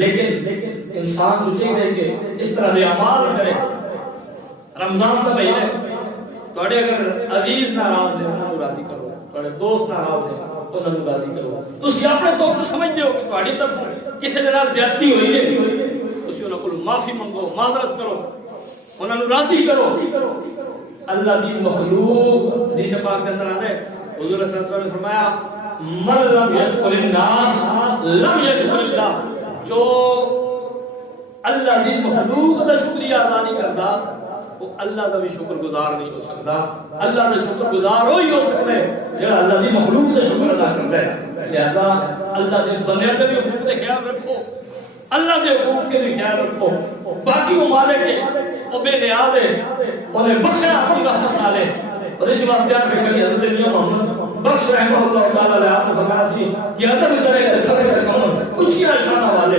لیکن انسان کو چاہیے کہ اس طرح دے اعمال کرے. رمضان کا مہینہ تھوڑے اگر عزیز ناراض نے انہوں راضی کرو, تھوڑے دوست ناراض نے انہوں راضی کرو. تسی اپنے طور تے سمجھتے ہو کہ تہاڈی طرف کسی دے نال زیادتی ہوئی ہے, تسی انہاں کول معافی منگو, معذرت کرو, انہوں راضی کرو. اللہ دی مخلوق حدیث پاک کے اندر آتا ہے, حضور صلی اللہ علیہ وسلم نے فرمایا من لم یشکر الناس لم یشکر اللہ. جو اللہ دی مخلوق دا شکریہ ادا نہیں کرتا وہ اللہ دا بھی شکر گزار نہیں ہو سکتا. اللہ دا شکر گزار وہی ہو سکتا ہے جڑا اللہ دی مخلوق دا شکر ادا کرتا ہے. لہذا اللہ دے بندیاں دے بھی حقوق دے خیال رکھو, اللہ دے حقوق کے بھی خیال رکھو. باقی وہ مالک ہے, وہ بے نیاز ہے, انہیں بخشنا اپنی رحمت نالے. اور اس واسطے آپ فکر حضرت میاں محمد بخش رحمہ اللہ تعالی علیہ آپ نے فرمایا سی کہ عدل کرے تو تھر تھر کمن اونچیاں شاناں والے,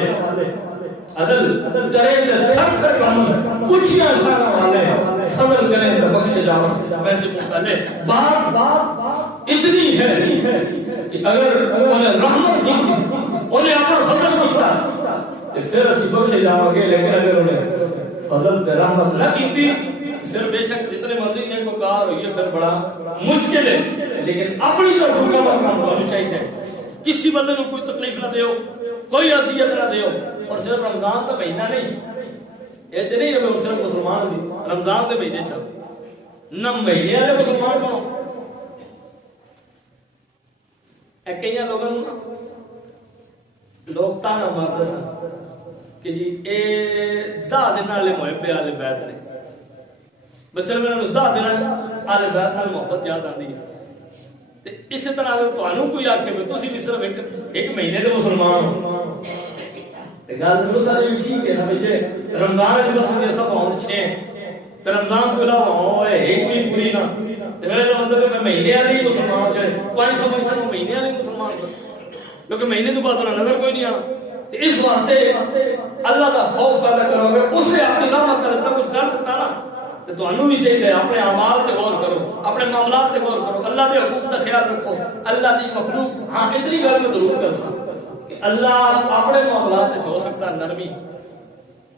عدل کرے تو تھر تھر کمن اونچیاں شاناں والے, فضل کرے تو بخشے جاون. میں سے پہلے بات اتنی ہے کہ اگر انہیں رحمت کی انہیں اپنا فضل کیتا تو پھر اسی بخشے جاواں گے. لیکن اگر انہیں فضل پہ رحمت نہ کی پھر بے شک جتنے مرضی نیک وکار ہوئی ہے پھر بڑا مشکل ہے. لیکن اپنی طرف کا مسئلہ ہونا چاہیے, کسی بندے کو کوئی تکلیف نہ دیو, کوئی اذیت نہ دیو. اور صرف رمضان کا مہینہ نہیں, یہ تو نہیں ہے صرف مسلمان سی رمضان کے مہینے چل نہ مہینے والے مسلمان بنو. کئی لوگوں لوگ تانا مارتے سن کہ جی اے 10 دن والے محبے والے بیت نے, بس صرف انہوں نے 10 دن والے بیت نال محبت یاد آتی ہے. اسی طرح اگر تمہیں کوئی آخے میں تسی بھی صرف ایک مہینے کے مسلمان ہو, گل تو ساری ٹھیک ہے نا. جی رمضان کی مسجد سب ہوں 6 تو رمضان تو علاوہ ہوں ایک بھی پوری نہ, میرا مطلب ہے میں مہینے والے ہی مسلمان ہو جائے کوئی سمجھ سکتا مہینے والے مسلمان ہو, کیونکہ مہینے تو بعد نظر کوئی نہیں آنا. اس واسطے اللہ کا خوف پیدا کرو. اگر اسے اپنی رحمت کا اتنا کچھ کر دیتا نا تو تمہیں بھی چاہیے اپنے اعمال پہ غور کرو, اپنے معاملات پہ غور کرو, اللہ کے حقوق کا خیال رکھو. اللہ کی مخلوق ہاں اتنی گل میں ضرور کر سکتا کہ اللہ اپنے معاملات ہو سکتا نرمی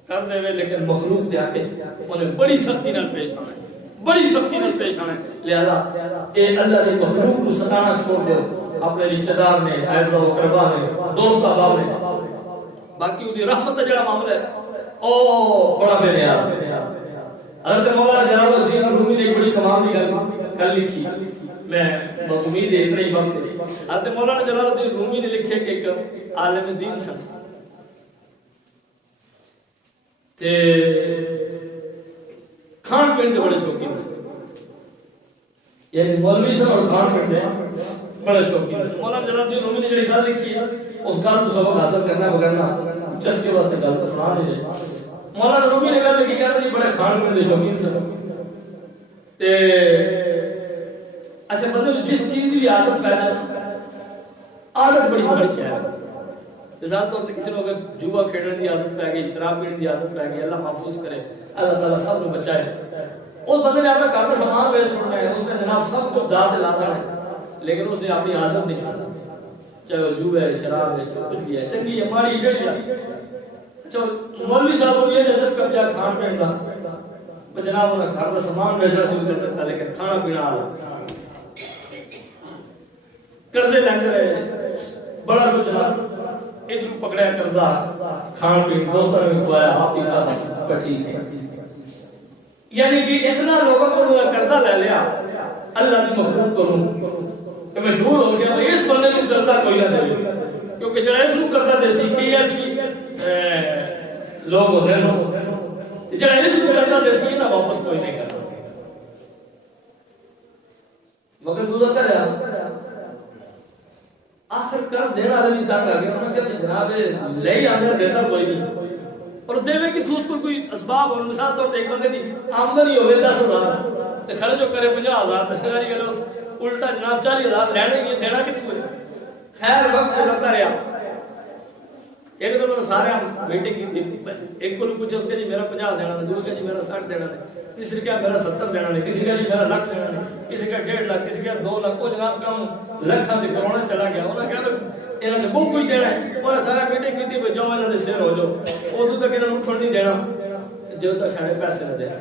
کر دے وے, لیکن مخلوق دے آکے انہیں بڑی سختی نال پیش آنا ہے, بڑی سختی نال پیش آنا ہے. لہذا اے اللہ کی مخلوق کو ستانا چھوڑ دو, اپنے رشتہ دار نے, اعزاء و اقربا نے, دوست احباب نے. باقی وہ رحمت کا جڑا معاملہ ہے او بڑا بے نیاز ہے. حضرت مولانا جلال الدین رومی نے ایک بڑی کمال کی گل لکھی, میں امید ہے اتنا ہی وقت ہے. حضرت مولانا جلال الدین رومی نے لکھے کہ ایک عالم دین سن تے کھان پین کے بڑے شوقین سن, یعنی مولوی سن اور کھان پین کے بڑے شوقین سن. مولانا جلال الدین رومی نے جڑی گل لکھی ہے اس گل تو سبق حاصل کرنا بغیر چسکے واسطے گل تو سنا نہیں جائے. مولانا رومی نے گل لکھی کہتے جی بڑے کھان پین کے شوقین سن تے اچھا بندے جس چیز کی عادت پہ جائے عادت بڑی بڑی ہے. مثال طور پر کسی نے اگر جوا کھیلنے کی عادت پہ گئی, شراب پینے کی عادت پہ گئی, اللہ محفوظ کرے, اللہ تعالیٰ سب کو بچائے. اس بندے نے اپنا گھر کا سامان بیچ چھوڑنا ہے, اس نے جناب سب کو داد لانا ہے, لیکن اس نے اپنی عادت نہیں چھوڑنا, چاہے وہ جوا ہے, شراب ہے, جو کچھ بھی ہے, چنگی ہے, ماڑی ہے, جڑی ہے. اچھا مولوی صاحب کو یہ جس کر دیا کھان پین کا, جناب انہیں گھر کا سامان بیچنا شروع کر دیتا, لیکن کھانا پینا آ قرضے لیندے رہے, بڑا کچھ جناب ادھر پکڑیا قرضہ, کھان پین دوستوں نے کھوایا, آپ ہی کھا بچی ہے. یعنی کہ اتنا لوگوں کو انہوں نے قرضہ لے لیا اللہ کی مخلوق کو کہ مشہور ہو گیا اس بندے کو قرضہ کوئی نہ دے, کیونکہ جڑا اس کو قرضہ دے سی کہ ایسی لوگ ہوتے ہیں جڑا اس کو قرضہ دے سی نا واپس کوئی نہیں کرتا. وقت گزرتا رہا, آخر قرض دینا والے بھی تنگ آ گیا, انہوں نے کہا جناب لے ہی آنے دیتا کوئی نہیں, اور دیوے کی تھوس پر کوئی اسباب. اور مثال طور پر ایک بندے دی آمدنی ہوئے 10,000 خرچ ہو کرے 50,000 الٹا جناب 40,000 لینے کی دینا کتوں ہے. خیر وقت گزرتا رہا, ایک دن سارے میٹنگ کی, ایک کو پوچھا اس کے جی میرا 50 دینا, دوسرے جی میرا 60 دینا, تیسرے کیا میرا 70 دینا, کسی کا جی میرا 1,00,000 دینا, کسی کا 1.5 لاکھ, کسی کا 2 لاکھ. وہ جناب کام لکھاں سے کروڑا چلا گیا. انہوں نے کہا انہوں نے بہت کچھ دینا ہے، انہوں نے سارا میٹنگ کی تھی جاؤ انہوں نے سیر ہو جاؤ، ادو تک انہوں نے اٹھن نہیں دینا جو تک سارے پیسے نہ دینا.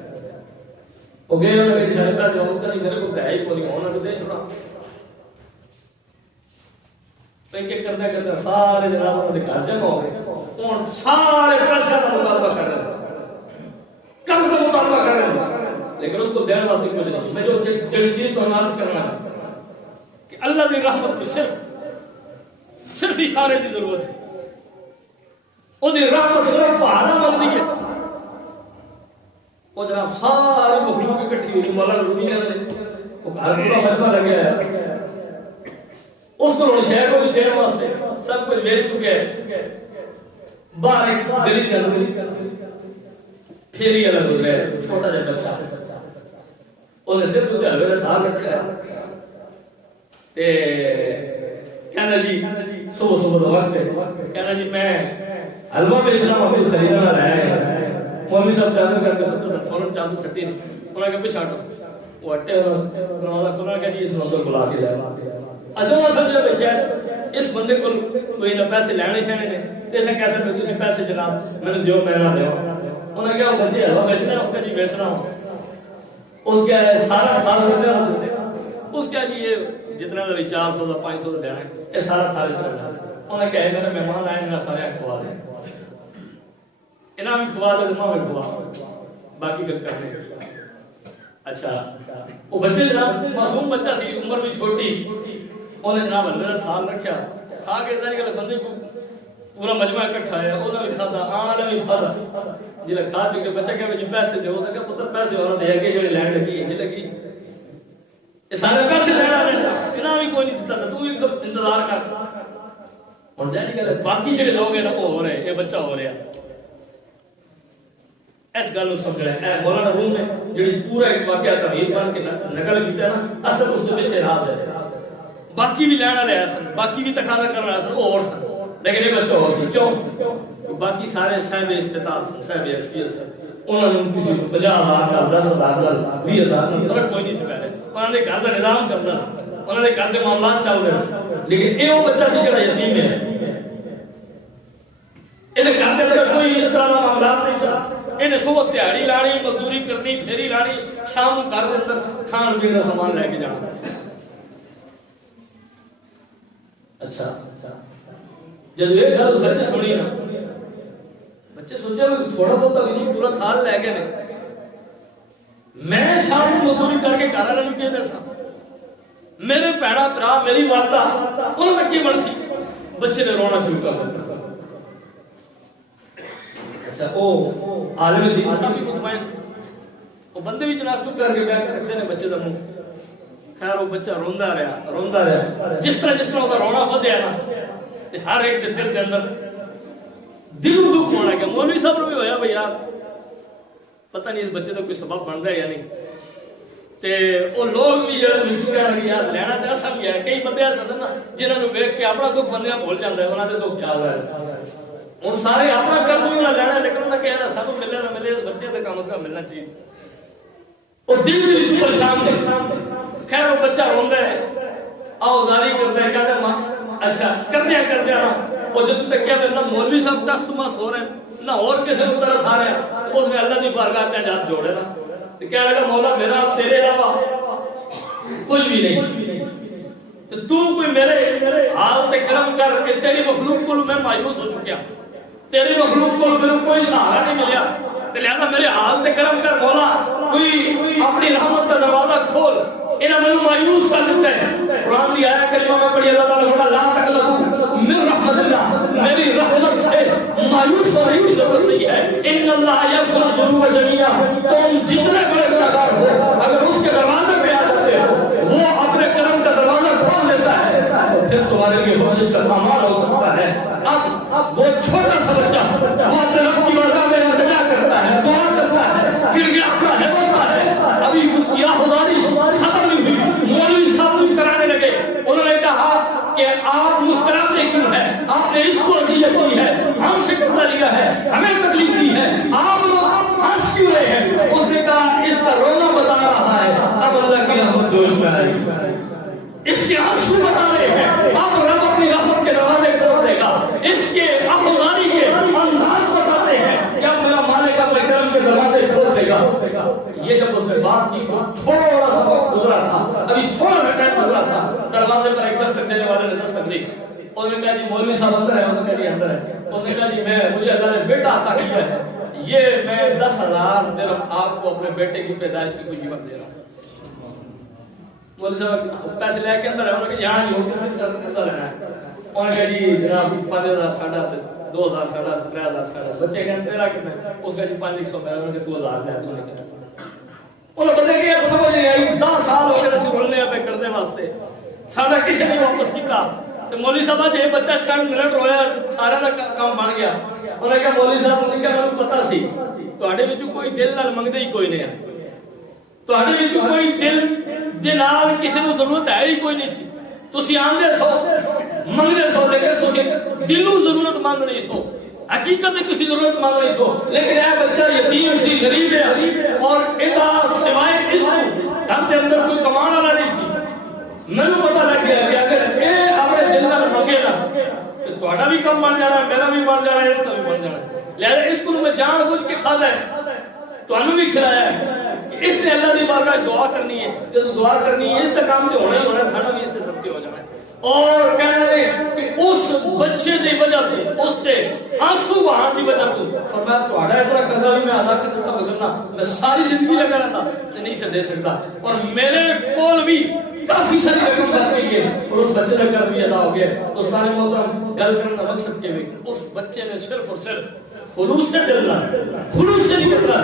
وہ گئے انہوں نے سارے پیسے واپس کریں، میرے کو ہے ہی کوئی نہیں، انہوں نے دے چھوڑا. پیکے کرتے کرتے سارے جناب انہوں نے گھر جمع ہو گئے، ان سارے پیسے کا مطالبہ کر رہے ہیں، قرض کا مطالبہ کر رہے ہیں، لیکن اس کو دینے واسطے کچھ نہیں. میں جو چیز تو عرض کرنا ہے کہ اللہ کی رحمت کو صرف اشارے کی ضرورت ہے. وہ رحمت صرف پہاڑا بنتی ہے. وہ جناب ساری مخلوق اکٹھی ہوئی مولا رومی ہے، وہ گھر پورا مجمع لگیا ہے، اس کو شہر کو بھی دین واسطے سب کچھ لے چکے ہیں. باہر ایک گلی جنگل پھیری الگ ہو گئے، چھوٹا جا بچہ انہوں نے صرف کچھ حلوے کا تھار رکھا ہے. کہنا جی صبح صبح کا وقت ہے، کہنا جی میں حلوہ بیچنا ہوں، خریدنا رہا ہے. مولوی صاحب چادر کر کے سب فوراً چادر سٹی انہوں نے پیچھے ہٹو، وہ ہٹے دروازہ کھولا کہ جی اس بندے کو لا کے جائے. اچھا انہوں نے سمجھا بھائی شاید اس بندے کو کوئی نہ پیسے لینے شہنے نے، ایسا کیسے پہ تسی پیسے جناب میں نے دیو میں نہ دیو. انہوں نے کہا وہ بچے حلوہ بیچنا ہے، اس کا جی بیچنا ہوں. اس کا سارا تھال کرنے والا سے اس کا جی یہ جتنا بھی 400 دا 500 دا دینا ہے یہ سارا تھال کرنا. انہوں نے کہا میرے مہمان آئے میرا سارے کھوا دیں، انہاں بھی کھوا دیں ماں بھی کھوا باقی کچھ کرنے. اچھا وہ بچے جناب معصوم بچہ سی، عمر بھی چھوٹی، انہوں نے جناب حلوے کا تھال رکھا، کھا کے ذہنی کہ بندے کو پورا مجمع اکٹھا ہے، انہوں نے بھی کھادا، آن نے بھی کھادا. جلے کھا چکے بچہ کہا جی پیسے دے، ہو سکا پتر پیسے ہونا دے کے جڑے لینڈ لگی ہے لگی یہ سارے پیسے لینا لینا انہاں بھی کوئی نہیں دیتا تھا، تو بھی انتظار کر. اور ظاہر گل ہے باقی جڑے لوگ ہیں نا وہ ہو رہے یہ بچہ ہو رہا. اس گل کو سمجھنا ہے. مولانا روم نے جڑی پورا ایک واقعہ تعبیر بن کے نقل کیتا نا، اصل اس کے پیچھے راز ہے. باقی بھی لینا لے سن، باقی بھی تقاضا کرنا سن، اور سن، لیکن یہ بچہ ہو سی. کیوں؟ باقی سارے صاحب استطاعت سن، صاحب ایکسپیرینس سن، انہوں نے کسی 50,000 کا 10,000 کا 20,000 کا فرق کوئی نہیں سی پہلے. انہوں نے گھر کا نظام چلتا سی، انہوں نے گھر کے معاملات چل رہے سی. لیکن یہ وہ بچہ سی جڑا یتیم ہے، یہ گھر کے اندر کوئی اس طرح کا معاملات نہیں چلا. انہیں صبح تیاری لانی، مزدوری کرنی، پھیری لانی، شام کو گھر کے اندر کھان پینے کا سامان لے کے جانا. اچھا جب یہ گل بچے سنی نا، بچے سوچے وہ تھوڑا بہت بھی نہیں پورا تھال لے گئے نے، میں شام کو مزدوری کر کے گھر والوں کیا دسا، میرے بھیڑا برا میری والدہ انہوں نے کی بن سی. بچے نے رونا شروع کر دیا. اچھا وہ عالم دین صاحب بھی مطمئن، وہ بندے بھی جناب چپ کر کے بیٹھ کے رکھتے ہیں بچے کا منہ. خیر وہ بچہ روندا رہا، جس طرح وہ رونا ودیا نا تے ہر ایک دے دل کے اندر دل دکھ ہونا کہ مولوی صاحب نوں بھی ہویا بھئی یار پتہ نہیں اس بچے دا کوئی سبب بندا ہے یا نہیں. تے او لوگ بھی جڑے مل چکے ہیں یار لینا تے اساں بھی ہے. کئی بندے ایسے نا جنہاں نوں ویکھ کے اپنا دکھ بندیاں بھول جاندا ہے، انہاں دے دکھ یاد ہے. ہن سارے اپنا قرض بھی نہ لینا، لیکن انہاں کہنا سانوں ملے نہ ملے اس بچے دے کام کا ملنا چاہیے. او دل وچ پریشان ہے. خیر وہ بچہ روندا ہے، آوازاری کرتا ہے، کہتا ہے اچھا کردے نا وہ جب تک کیا نہ مولوی صاحب دست مس ہو رہے ہیں نہ اور کسی کو طرح آ رہے ہیں. اس نے اللہ کی بارگاہ میں ہاتھ جوڑے نا تو کہنے لگا مولا میرا تیرے علاوہ کچھ بھی نہیں، تو کوئی میرے حال تے کرم کر کہ تیری مخلوق کو میں مایوس ہو چکیا، تیری مخلوق کو میرے کوئی سہارا نہیں ملیا، لہذا میرے حال تے کرم کر مولا، کوئی اپنی رحمت کا دروازہ کھول. انہاں میں مایوس کر دیتا ہے. قرآن دی آیت کریمہ میں پڑھی اللہ تعالیٰ فرماتا لا تقنطوا من رحمت اللہ، میری رحمت سے مایوس ہونے کی ضرورت نہیں ہے. ان اللہ یغفر الذنوب جميعا، تم جتنے بڑے گنہگار ہو اگر اس کے دروازے پہ آ جاتے ہو وہ اپنے کرم کا دروازہ کھول لیتا ہے، پھر تمہارے لیے بخشش کا سامان ہو سکتا ہے. اب وہ چھوٹا سا بچہ وہ اپنے رب کی بارگاہ میں التجا کرتا ہے، دعا کرتا ہے، گر گراتا ہے، روتا ہے. ابھی اس کی آہذاری ختم نہیں ہوئی. مولوی صاحب مسکرانے لگے. انہوں نے کہا کہ آپ مسکراتے کیوں ہیں؟ آپ نے اس کو اذیت کی ہے، ہم سے قرضہ لیا ہے، ہمیں تکلیف دی ہے، آپ لوگ ہنس کیوں رہے ہیں؟ اس نے کہا اس کا رونا بتا رہا ہے اب اللہ کی رحمت جوش میں آئی، اس کے آنسو بتا رہے ہیں اب رب اپنی رحمت کے دروازے مولوی صاحب اندر ہے؟ انہوں نے کہا جی اندر ہے. انہوں نے کہا جی مجھے اللہ نے بیٹا عطا کیا ہے, یہ میں 10,000 درہم آپ کو اپنے بیٹے کی پیدائش کی خوشی پر دے رہا ہوں. مولوی صاحب پیسے لے کے اندر ہے. انہوں نے کہا یہاں یہ کس قرضہ لینا ہے؟ انہوں نے کہا جی جناب 5,000 ساڑھا 2,000 ساڑھا 3,000 ساڑھا. بچے کہتے تیرا کتنا ہے؟ اس کا جی 500 میں. انہوں نے کہا 2,000 لے. تو انہوں نے کہا انہوں نے کہ یار سمجھ نہیں آئی 10 سال ہو گئے اسی رولنے پہ قرضے واسطے ساڈا کسی نے واپس کیتا. تو مولوی صاحب جی بچہ چند منٹ رویا سارا دا کام بن گیا. انہوں نے کہا مولوی صاحب نے کہا مجھے پتا سی تواڈے وچوں کوئی دل نال منگدے ہی کوئی نہیں ہے, تواڈے وچوں کوئی دل دے نال کسی نوں ضرورت ہے ہی کوئی نہیں سی. تسی آندے سو منگدے سو لیکن تسی دلوں ضرورت مند نہیں سو, حقیقت میں کسی ضرورت مند نہیں سو. لیکن اے بچہ یتیم سی, غریب ہے اور ادا سوائے اس کو گھر کے اندر کوئی کمان والا نہیں سی. مینوں پتہ لگ گیا کہ اگر اے اپنے دل نال منگے نا تے تہاڈا بھی کم بن جانا, میرا بھی بن جانا, اس کا بھی بن جانا. لہذا اس کو میں جان بوجھ کے کھادا ہے, تانوں بھی کھلایا ہے کہ اس نے اللہ دی بارگاہ دعا کرنی ہے. جب دعا کرنی ہے اس کا کام تے ہونا ہی ہونا, ساڈا بھی اس سے سب کے ہو جانا ہے. اور کہنا ہے کہ اس بچے دی وجہ سے اس دے آنسو بہان دی وجہ سے فرمایا تہاڈا اتنا قرضہ بھی میں ادا کر دیتا مگر میں ساری زندگی لگا رہتا تے نہیں سے دے سکتا, اور میرے کول بھی کافی ساری رقم بچ گئی ہے اور اس بچے کا قرض بھی ادا ہو گیا. تو سارے محترم گل کرنے کا مقصد کہ اس بچے نے صرف اور صرف خلوص سے دل خلوص سے نکلا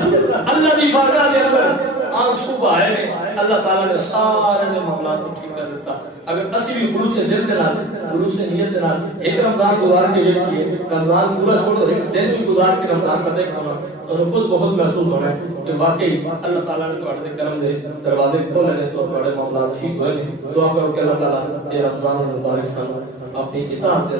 اللہ دی بارگاہ دے اندر آنسو بہائے نے. اللہ تعالیٰ نے سارے نے معاملات کو ٹھیک کر دیتا. اگر اسی بھی خلوص سے دل دے نال خلوص سے نیت دے نال ایک رمضان گزار کے دیکھیے, رمضان پورا چھوڑو ایک دن بھی گزار کے رمضان کا دیکھنا تو خود بہت محسوس ہونا ہے کہ واقعی اللہ تعالیٰ نے تواڈے کرم دے دروازے کھولے نے تو تواڈے معاملات ٹھیک ہوئے نے. دعا کرو کہ اللہ تعالیٰ یہ رمضان المبارک سانو اپنی اطاعت